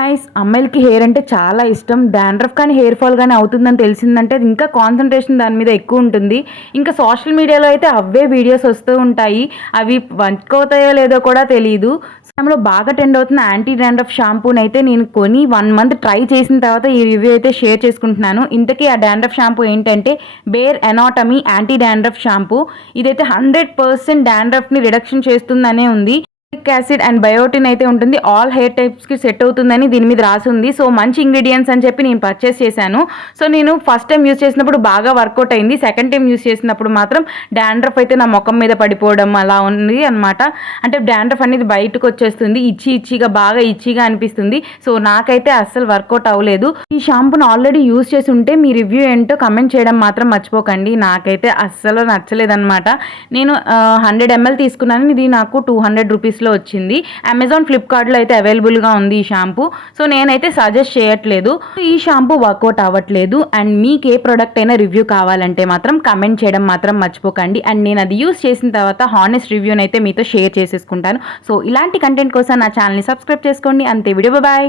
Guys, అమ్మాయిలకి hair అంటే చాలా ఇష్టం. డాండ్రఫ్ కానీ హెయిర్ ఫాల్ కానీ అవుతుందని తెలిసిందంటే ఇంకా కాన్సన్ట్రేషన్ దాని మీద ఎక్కువ ఉంటుంది. ఇంకా సోషల్ మీడియాలో అయితే అవే వీడియోస్ వస్తూ ఉంటాయి. అవి వర్క్ అవుతాయో లేదో కూడా తెలియదు. సమయంలో బాగా ట్రెండ్ అవుతున్న యాంటీ డాండ్రఫ్ షాంపూని అయితే నేను కొని 1 మంత్ ట్రై చేసిన తర్వాత ఈ రివ్యూ అయితే షేర్ చేసుకుంటున్నాను. ఇంతకీ ఆ డాండ్రఫ్ షాంపూ ఏంటంటే Bare Anatomy anti dandruff shampoo. ఇదైతే 100% డాండ్రఫ్ని రిడక్షన్ చేస్తుందనే ఉంది. యాసిడ్ అండ్ బయోటిన్ అయితే ఉంటుంది. ఆల్ హెయిర్ టైప్స్కి సెట్ అవుతుందని దీని మీద రాసి ఉంది. సో మంచి ఇంగ్రీడియంట్స్ అని చెప్పి నేను పర్చేస్ చేశాను. సో నేను ఫస్ట్ టైం యూస్ చేసినప్పుడు బాగా వర్కౌట్ అయింది. సెకండ్ టైం యూస్ చేసినప్పుడు మాత్రం డాండ్రఫ్ అయితే నా ముఖం మీద పడిపోవడం అలా ఉంది అనమాట. అంటే డాండ్రఫ్ అనేది బయటకు వచ్చేస్తుంది, ఇచ్చిగా బాగా ఇచ్చిగా అనిపిస్తుంది. సో నాకైతే అస్సలు వర్కౌట్ అవ్వలేదు. ఈ షాంపూని ఆల్రెడీ యూస్ చేసి ఉంటే మీ రివ్యూ ఏంటో కమెంట్ చేయడం మాత్రం మర్చిపోకండి. నాకైతే అస్సలు నచ్చలేదన్నమాట. నేను 100 ml తీసుకున్నాను. ఇది నాకు 200 రూపీస్లో వచ్చింది. అమెజాన్, ఫ్లిప్కార్ట్లో అయితే అవైలబుల్గా ఉంది ఈ షాంపూ. సో నేనైతే సజెస్ట్ చేయట్లేదు. ఈ షాంపూ వర్కౌట్ అవ్వట్లేదు. అండ్ మీకు ఏ ప్రోడక్ట్ అయినా రివ్యూ కావాలంటే మాత్రం కమెంట్ చేయడం మాత్రం మర్చిపోకండి. అండ్ నేను అది యూస్ చేసిన తర్వాత హానెస్ట్ రివ్యూని అయితే మీతో షేర్ చేసేసుకుంటాను. సో ఇలాంటి కంటెంట్ కోసం నా ఛానల్ని సబ్స్క్రైబ్ చేసుకోండి. అంతే, వీడియో బాయ్.